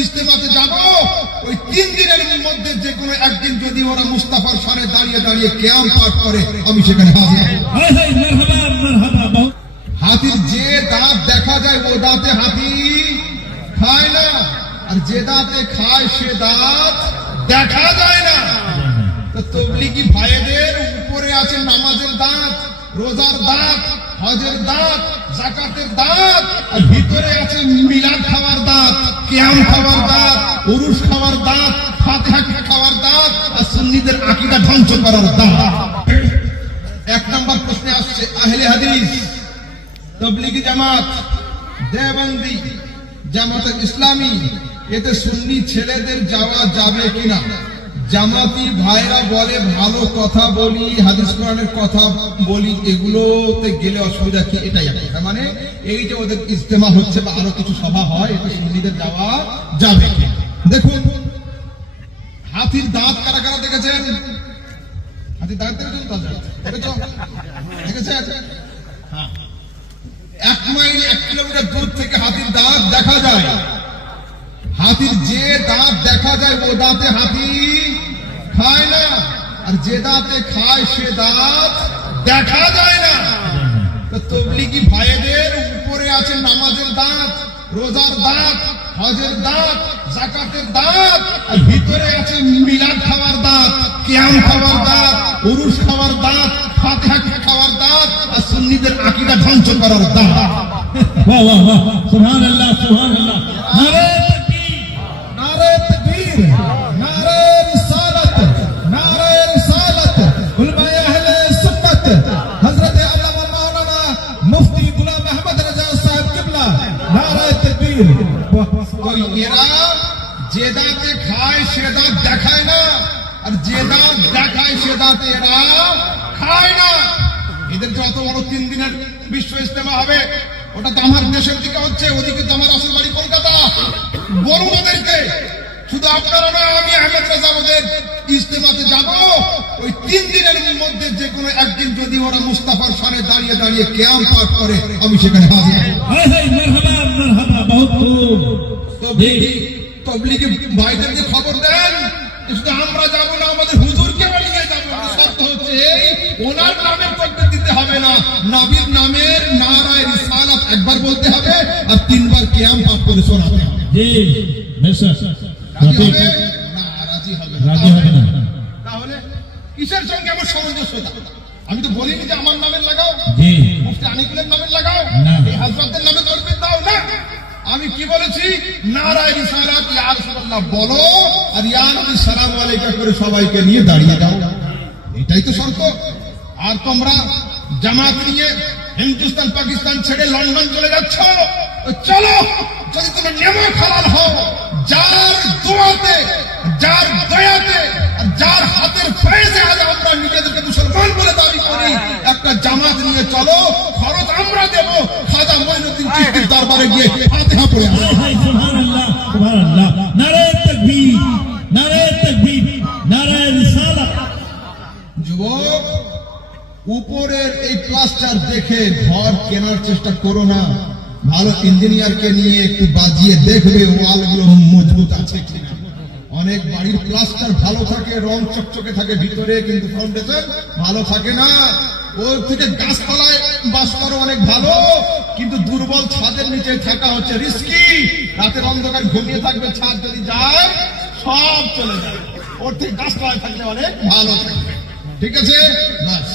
ইজতেমাতে যাব, ওই 3 দিনের মধ্যে যে কোনো একদিন যদি ওরা মুস্তাফার সামনে দাঁড়িয়ে দাঁড়িয়ে কিয়াম পাঠ করে, আমি সেখানে হাজির। হাতির যে দাঁত দেখা যায় ও দাঁতে হাতি খায় না, আর যে দাঁতে খায় সে দাঁত দেখা যায় না। তো তবলিগি ভাইদের উপরে আছে নামাজের দাঁত, রোজার দাঁত, হজের দাঁত, যাকাতের দাঁত, আর ভিতরে আছে মিলাদ খাওয়ার দাঁত, কিয়াম খাওয়ার দাঁত, উরুস খাওয়ার দাঁত, ফাতিহা খাওয়ার দাঁত, আর সুন্নিদের আকীদা ধ্বংস করার দাঁত। 1 নম্বর প্রশ্নে আসছে আহলে হাদিস, তবলিগি জামাত, দেওবন্দি, জামাত ইসলামী, এতে সুন্নি ছেলেদের যাওয়া যাবে কিনা? জামাতি ভাইরা বলে ভালো কথা বলি, হাদিস কোরআনের কথা বলি, এগুলোতে গেলে অসুবিধা কি? এটাই মানে এই যে ওদের ইজতেমা হচ্ছে বা আরো কিছু সভা হয়, এতে সুন্নিদের যাওয়া যাবে কি? দেখুন, হাতির দাঁত কারা কারা দেখেছেন? হাতির দাঁত দেখেছেন? 1 মাইল 1 কিলোমিটার দূর থেকে হাতির দাঁত দেখা যায়। হাতির যে দাঁত দেখা যায় ও দাঁতে হাতি খায় না, আর যে দাঁতে খায় সে দাঁত দেখা যায় না। তো তবলিগি ভাইদের উপরে আছে নামাজের দাঁত, রোজার দাঁত, হজের দাঁত, যাকাতের দাঁত, আর ভিতরে আছে মিলাদ খাওয়ার দাঁত, কিয়াম খাওয়ার দাঁত, উরুস খাওয়ার দাঁত, ফাতিহা খাওয়ার দাঁত, আর সুন্নিদের আকীদা ধ্বংস করার দাঁত। বাহ বাহ বাহ, সুবহানাল্লাহ সুবহানাল্লাহ। নারে তাকবীর, নারে তাকবীর, নারে রিসালাত, নারে রিসালাত, উলামায়ে আহলে সুন্নাত, হযরত আল্লামা মাওলানা মুফতি গোলাম আহমদ রাজা সাহেব কিবলা, নারে তাকবীর। ওই এরা যে দাঁতে খায় সে দাঁত দেখায় না, আর যে দাঁত দেখায় সে দাঁত এরা খায় না। এদের যত বড় 3 দিনের বিশ্ব ইজতেমা হবে, ওটা তো আমার দেশের দিকে হচ্ছে, ওদিকে তো আমার আসল বাড়ি কলকাতা। বলুন ওদেরকে, শুধু আপনারা না, আমি আহমেদ রাজা ওদের ইজতেমাতে যাব, ওই 3 দিনের মধ্যে যে কোনো একদিন যদি ওরা মুস্তাফার সামনে দাঁড়িয়ে দাঁড়িয়ে কিয়াম পাঠ করে, আমি সেখানে হাজির। মারহাবা মারহাবা, বহুত খুব। তবলিগি ভাইদেরকে খবর দেন, শুধু আমরা যাব না, আমাদের হুজুরকে নিয়ে যাব। শর্ত হচ্ছে এই, ওনার নামের তাকবীর দিতে হবে না, নবীর নামের নারায়ে রিসালাত একবার বলতে হবে, আর 3 বার কিয়াম পাঠ করে শোনাতে হবে। জি মেসাজ রাজি হবে না? রাজি হবে না। রাজি হবে না। তাহলে কিসের সঙ্গে আমার সামঞ্জস্যতা? আমি তো বলিনি যে আমার নামের লাগাও, জি মুফতি আনিকুলের নামের লাগাও, না। এই হযরতের নামে তাকবীর দাও না। আমি কি বলেছি? নারায়ে রিসালাত ইয়া রাসূলুল্লাহ বলো, আর ইয়া নবী সালামু আলাইকা করে সবাইকে নিয়ে দাঁড়িয়ে দাও। এটাই তো শর্ত। আর তোমরা জামাত নিয়ে হিন্দুস্তান পাকিস্তান ছেড়ে লন্ডন চলে যাচ্ছ, চলো। যদি তুমি নেমো হালাল হও, যার দোয়াতে, যার দয়াতে, আর যার হাতের ফয়েজে আজ আমরা নিজেদেরকে মুসলমান বলে দাবি করি, একটা জামাত নিয়ে চলো, খরচ আমরা দেব। খাজা মঈনুদ্দিন চিশতির দরবারে গিয়ে ফাতিহা পড়ে আসো। সুবহানাল্লাহ সুবহানাল্লাহ। নারে তাকবীর, নারে তাকবীর, নারে রিসালাত। যুবক, উপরের এই প্লাস্টার দেখে ঘর কেনার চেষ্টা করো না, ভালো ইঞ্জিনিয়ারকে নিয়ে একটু বাজিয়ে দেখবে ওয়ালগুলো মজবুত আছে কিনা। অনেক বাড়ির প্লাস্টার ভালো থাকে, রং চকচকে থাকে ভিতরে, কিন্তু ফাউন্ডেশন ভালো থাকে না। ওর থেকে গাছতলায় বাস করো অনেক ভালো, কিন্তু দুর্বল ছাদের নিচে থাকা হচ্ছে রিস্কি। রাতের অন্ধকার ঘুমিয়ে থাকবে, ছাদ যদি যায় সব চলে যায়। ওর থেকে গাছতলায় থাকলে অনেক ভালো থাকবে। ঠিক আছে? বাস।